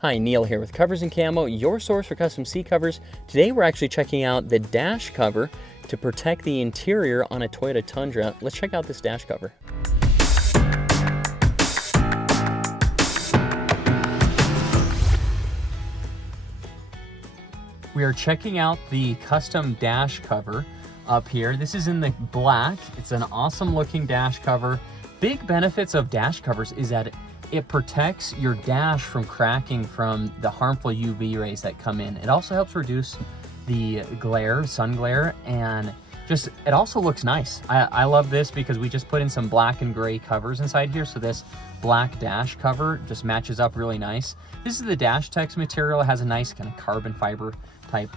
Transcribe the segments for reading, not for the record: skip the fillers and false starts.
Hi, Neil here with Covers Camo, your source for custom seat covers. Today we're actually checking out the dash cover to protect the interior on a Toyota Tundra. Let's check out this dash cover. We are checking out the custom dash cover up here. This is in the black. It's an awesome looking dash cover. Big benefits of dash covers is that it protects your dash from cracking from the harmful UV rays that come in. It also helps reduce the glare, sun glare, and just, it also looks nice. I love this because we just put in some black and gray covers inside here, so this black dash cover just matches up really nice. This is the Dash Tex material. It has a nice kind of carbon fiber type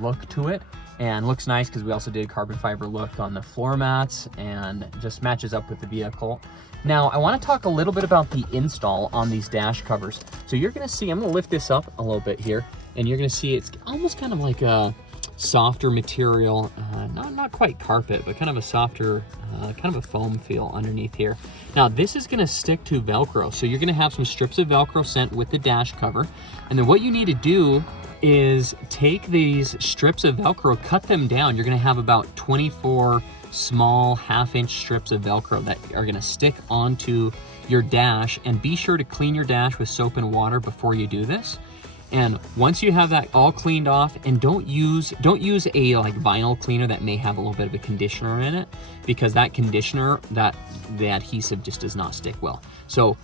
look to it, and looks nice because we also did carbon fiber look on the floor mats, and just matches up with the vehicle. Now I want to talk a little bit about the install on these dash covers. So you're going to see, I'm going to lift this up a little bit here, and you're going to see it's almost kind of like a softer material, not quite carpet, but kind of a softer, kind of a foam feel underneath here. Now this is going to stick to Velcro, so you're going to have some strips of Velcro sent with the dash cover, and then what you need to do is take these strips of Velcro, cut them down. You're going to have about 24 small half-inch strips of Velcro that are going to stick onto your dash, and be sure to clean your dash with soap and water before you do this. And once you have that all cleaned off, and don't use a like vinyl cleaner that may have a little bit of a conditioner in it, because that conditioner, the adhesive just does not stick well. So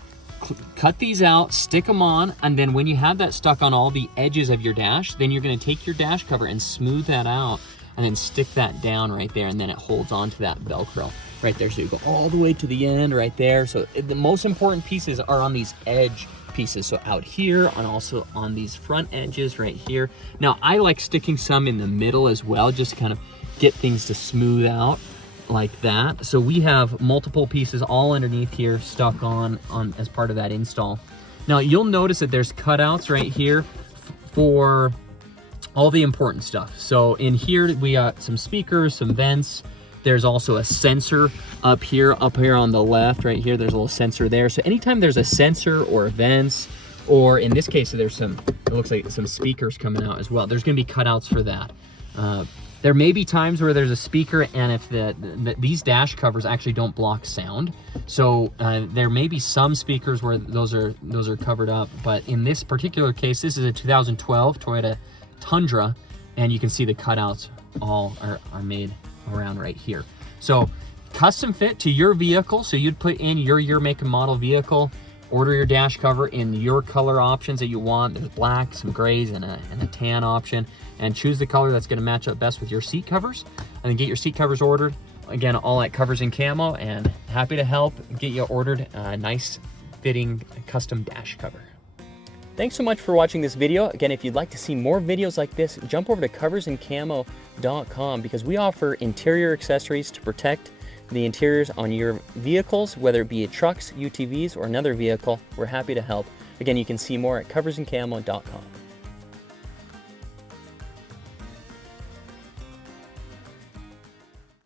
cut these out, stick them on, and then when you have that stuck on all the edges of your dash, then you're going to take your dash cover and smooth that out, and then stick that down right there, and then it holds on to that Velcro right there. So you go all the way to the end right there. So the most important pieces are on these edge pieces, so out here, and also on these front edges right here. Now I like sticking some in the middle as well, just to kind of get things to smooth out like that. So we have multiple pieces all underneath here stuck on as part of that install. Now you'll notice that there's cutouts right here for all the important stuff. So in here we got some speakers, some vents. There's also a sensor up here on the left right here. There's a little sensor there. So anytime there's a sensor or vents, or in this case there's some, it looks like some speakers coming out as well, there's going to be cutouts for that. There may be times where there's a speaker, and if these dash covers actually don't block sound, so there may be some speakers where those are covered up. But in this particular case, this is a 2012 Toyota Tundra, and you can see the cutouts all are made around right here. So custom fit to your vehicle. So you'd put in your year, make, and model vehicle, order your dash cover in your color options that you want. There's black, some grays, and a tan option, and choose the color that's going to match up best with your seat covers, and then get your seat covers ordered. Again, all at Covers Camo, and happy to help get you ordered a nice fitting custom dash cover. Thanks so much for watching this video. Again, if you'd like to see more videos like this, jump over to coversandcamo.com, because we offer interior accessories to protect the interiors on your vehicles, whether it be trucks, UTVs, or another vehicle. We're happy to help. Again, you can see more at coversandcamo.com.